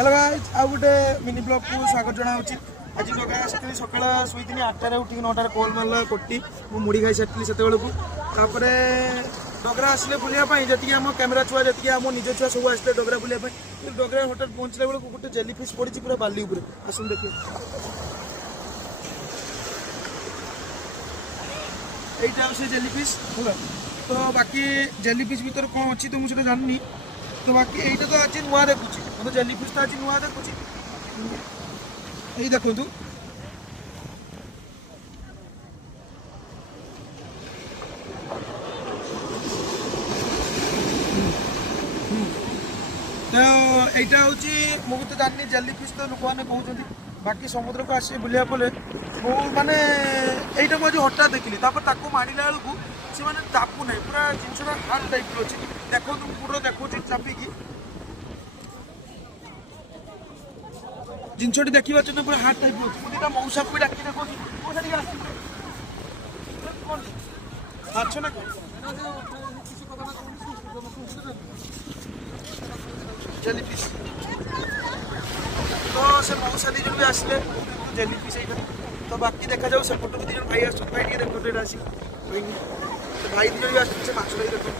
Hello guys आ गोटे mini blog को स्वागत जनाऊँ। आज डगरा आसती सका शुई 8टार उठिक 9टार कल मारा कोटी मुड़ी खाई सारी से डगरा आसले बुलाई जी आम कैमेरा छुआ जी आम निज छुआ सब आसते डगरा बुलाई डगरा हठात पहुँचला बेलू गोटे जेली फिश पड़ी पूरा बाली उपर आसन देखिए यहाँ से जेली फिश है। तो बाकी जेली फिश भर कौन अच्छी तो मुझे जाननी। तो बाकी यहीटा तो आज नुआ देखुची मतलब जेली फिश तो आज नुआ देखुची यही देखु तो यहाँ हूँ मुझे तो जाननी जेली फिश तो लोक मैंने कहते बाकी समुद्र को आसे बुलाया पड़े माने यहीटा मुझे हठात देखिली मारिला बेलू से मैंने चापू ना पूरा जिनसा हार्ड टाइप अच्छे देखो पूरा देखो चापिकी जिनसटी देखा पूरा हार्ड टाइप अच्छे मौसा को डाक देखो माछ ना जेली फिश तो से मौसा दीज भी आसले जेली फिश तो बाकी देखा जाऊ से फोटो दीज भाई आस भाई देखो आस भाई दीज भी आस माछ देखो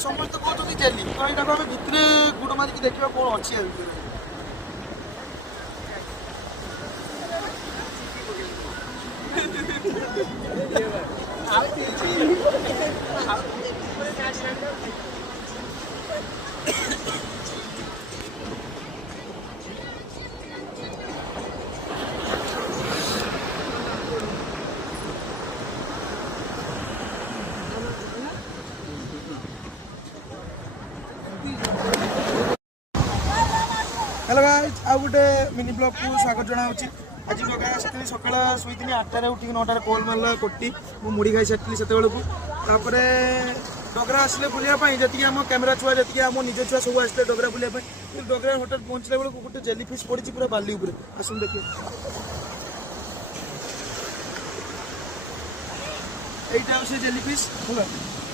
समस्त कहते जेली तो यहाँ आम भितर गुड़ मारिक देखा कौन अच्छी हेलो गाइस आ गोटे मिनी ब्लॉग को स्वागत जनाऊँ। आज डगरा आसती सका शुई 8टार उठिक 9टार कल मारा कोटी मुड़ी खाई सारी से डगरा आसले बुलाई जी आम कैमेरा छुआ जी आम निज छुआ सब आसते डगरा बुलाई डगरा हठात पहुँचला बेलू गोटे जेली फिश पड़ी पूरा बाली उपर आसन देखिए यहाँ से जेली फिश है।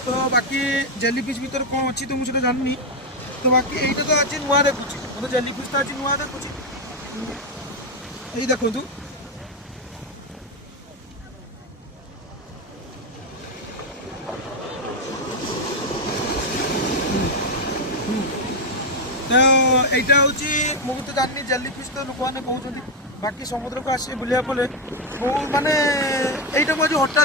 तो बाकी जेली फिश भर कौन अच्छी तो मुझे जाननी। तो बाकी यहीटा तो आज नुआ देखुची मतलब जेली फिश तो आज नुआ देखुची यही देखु तो यहाँ हूँ मुझे तो जाननी जेली फिश तो लोक मैंने कहते बाकी समुद्र को आसे बुलाया पड़े माने यहाँ मुझे हठात